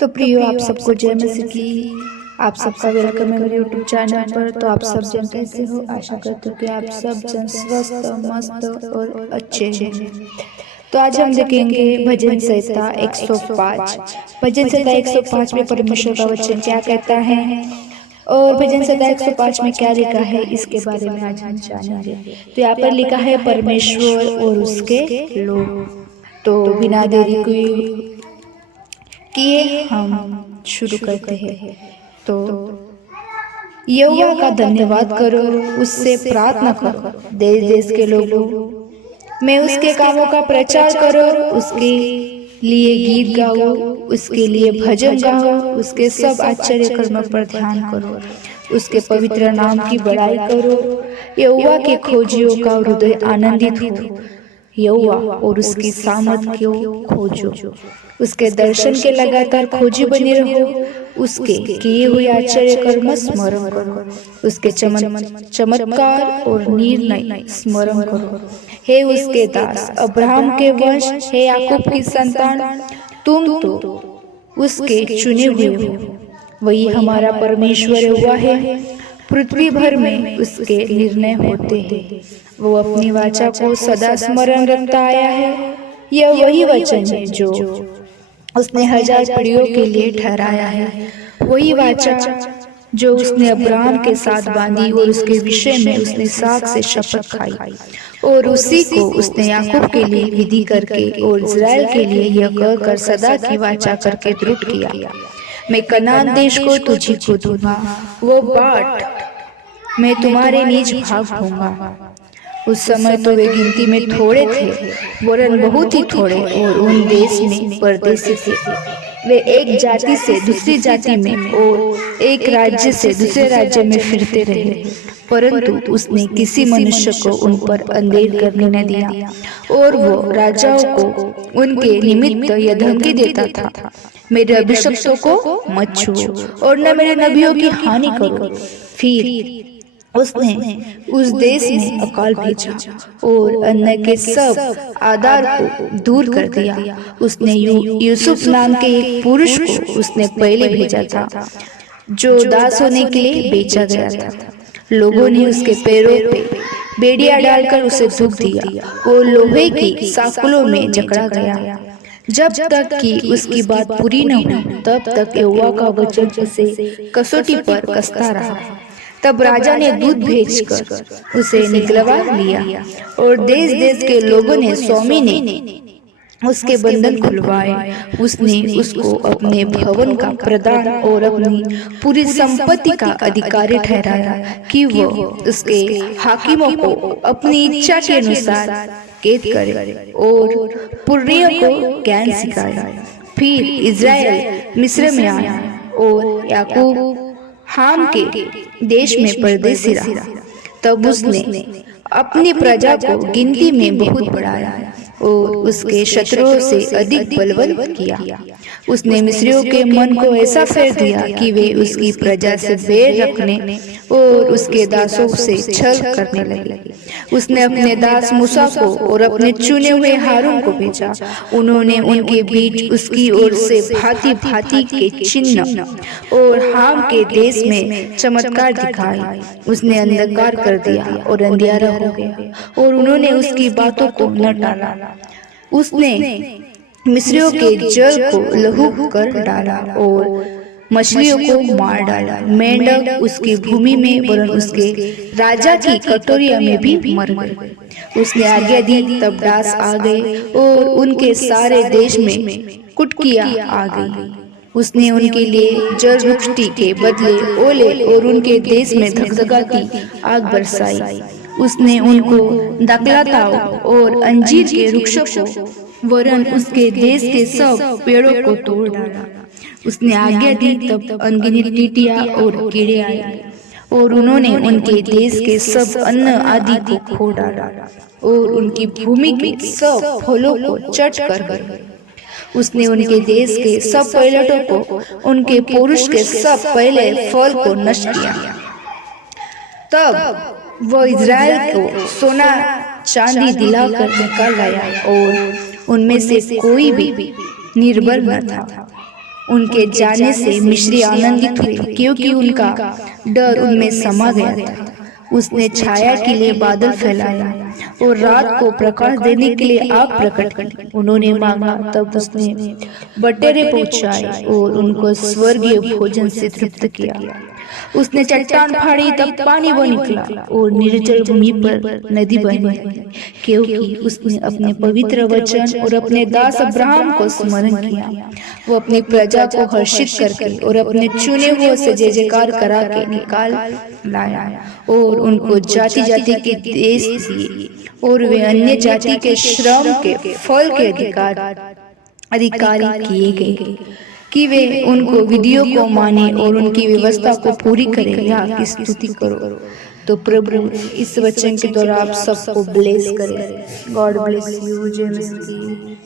तो प्रियो, आप सबको जय मसीह की। आप सबका वेलकम है मेरे यूट्यूब चैनल पर। तो आप सब जन कैसे हो? आशा करती हूँ कि आप सब जन स्वस्थ, मस्त और अच्छे होंगे। तो आज हम देखेंगे भजन संहिता 105। भजन संहिता 105 में परमेश्वर का वचन क्या कहता है और भजन संहिता 105 में क्या लिखा है, इसके बारे में आज हम जानेंगे। तो यहाँ पर लिखा है परमेश्वर और उसके लोग। तो बिना देरी किए हम शुरू करते हैं। तो यहोवा का धन्यवाद करो, उससे प्रार्थना करो, देश देश के लोगों में उसके कामों का प्रचार करो, उसके लिए गीत गाओ, उसके लिए भजन गाओ, उसके सब आश्चर्य कर्मों पर ध्यान करो, उसके पवित्र नाम की बड़ाई करो। यहोवा के खोजियों का हृदय आनंदित हो, यहोवा और उसकी सामर्थ को खोजो, उसके दर्शन के लगातार खोजी बने रहो, उसके किए हुए आश्चर्य कर्म स्मरण करो, उसके चमत्कार और निर्णय स्मरण करो। हे उसके दास अब्राहम के वंश, हे याकूब की संतान, तुम तो उसके चुने हुए हो। वही हमारा परमेश्वर हुआ है, पृथ्वी भर में उसके निर्णय होते हैं। वो अपनी वाचा को सदा स्मरण रखता आया है। यह वही वचन है जो उसने 1000 पीढ़ियों के लिए ठहराया है। वही वाचा जो उसने अब्राहम के साथ बांधी और उसके विषय में उसने इसहाक से शपथ खाई, और उसी को उसने याकूब के लिए विधि करके और इस्राएल के लिए यह कहकर सदा की वाचा करके दृढ़ किया, मैं कनान देश को तुझी को दूंगा, वो बाट मैं तुम्हारे निज भाग दूंगा। उस समय तो वे गिनती में थोड़े थे, वरन बहुत ही थोड़े, और उन देश में परदेसी थे। वे एक जाति से दूसरी जाति में और एक राज्य से दूसरे राज्य में फिरते रहे, परंतु उसने किसी मनुष्य को उन पर अंधेर करने न दिया, और वो राजाओं को उनके निमित्त यह धमकी देता था, मेरे अभिषिक्तों को मत छुओ और न मेरे नबियों की हानि करो। फिर उसने उस देश में अकाल भेजा और अन्न के सब आधार को दूर कर दिया। उसने यूसुफ नाम के एक पुरुष को उसने पहले भेजा था, जो दास होने के लिए बेचा गया था। लोगों ने उसके पैरों पे बेड़ियां डालकर उसे दुख दिया, वो लोहे की साकुलों में जकड़ा गया। जब तक कि उसकी बात पूरी न हुई, तब तक यहोवा का वचन उसे कसौटी पर कसता रहा। तब राजा ने दूत भेजकर उसे निकलवा लिया, और देश देश के लोगों ने स्वामी ने उसके बंधन खुलवाए। उसने उसको अपने भवन का प्रधान और अपनी पूरी संपत्ति का अधिकारी ठहराया कि वह उसके हाकिमों को अपनी इच्छा के अनुसार कैद करे और पुर्रियों को ज्ञान सिखाए। फिर इज़राइल मिस्र में आया और याकूब हाम के देश में परदेसी रहा। तब उसने अपनी प्रजा को गिनती में बहुत बढ़ाया और उसके शत्रुओं से अधिक बलवन्त किया। उसने मिस्रियों के मन को ऐसा फेर दिया कि वे उसकी प्रजा से बैर रखने और उसके दासों से छल करने लगे। उसने अपने दास मूसा को और अपने चुने हुए हारून को भेजा। उन्होंने उनके बीच उसकी ओर से भांति भांति के चिन्ह और हाम के देश में चमत्कार दिखाए। उसने अंधकार कर दिया और अंधियारा हो गया, और उन्होंने उसकी बातों को न टाला। उसने मिस्रियों के जल को लहू कर डाला और मछलियों को मार डाला। मेंढक उसकी भूमि में वरन उसके राजा की कटोरिया में भी मर गए। उसने आज्ञा दी, तब डास आ गए और उनके सारे देश में कुटकियां आ गई। उसने उनके लिए जल वृष्टि के बदले ओले और उनके देश में धगधगाती आग बरसाई। उसने उनको दाखलताओं और अंजीर के वृक्षों को वरन उसके देश के सब पेड़ों को तोड़ डाला। उसने आज्ञा दी, तब अनगिनत टीटियां और कीड़े आए, और उन्होंने उनके देश के सब अन्न आदि को खो डाला और उनकी भूमि के सब फलों को चट कर गए। उसने उनके देश के सब पहलटों को, उनके पुरुष के सब पहले फल को नष्ट किया। तब वह इज़राइल को सोना चांदी दिलाकर निकाल लाया और उनमें से कोई भी निर्बल न था। उनके जाने से मिस्री आनंदित हुए, क्योंकि उनका डर उनमें समा गया था। उसने छाया के लिए बादल फैलाया और रात को प्रकाश देने के लिए आग प्रकट की। उन्होंने मांगा, तब उसने बटेरे पहुंचाए और उनको स्वर्गीय भोजन से तृप्त किया। उसने चट्टान फाड़ी, तब पानी बह निकला और निर्जल भूमि पर नदी बहने लगी, क्योंकि उसने अपने पवित्र वचन और अपने दास अब्राहम को स्मरण किया। वो अपनी प्रजा को हर्षित करके और अपने चुने हुए से जय जयकार करा के निकाल लाया और उनको जाति जाति के देश दिए, और वे अन्य जाति के श्रम के फल के अधिकारी किए गए कि वे उनको विधियों को माने और उनकी व्यवस्था को पूरी करें। यहाँ की स्तुति करो। तो प्रभु इस वचन के द्वारा आप सबको ब्लेस करें। God bless you. जय मसीह।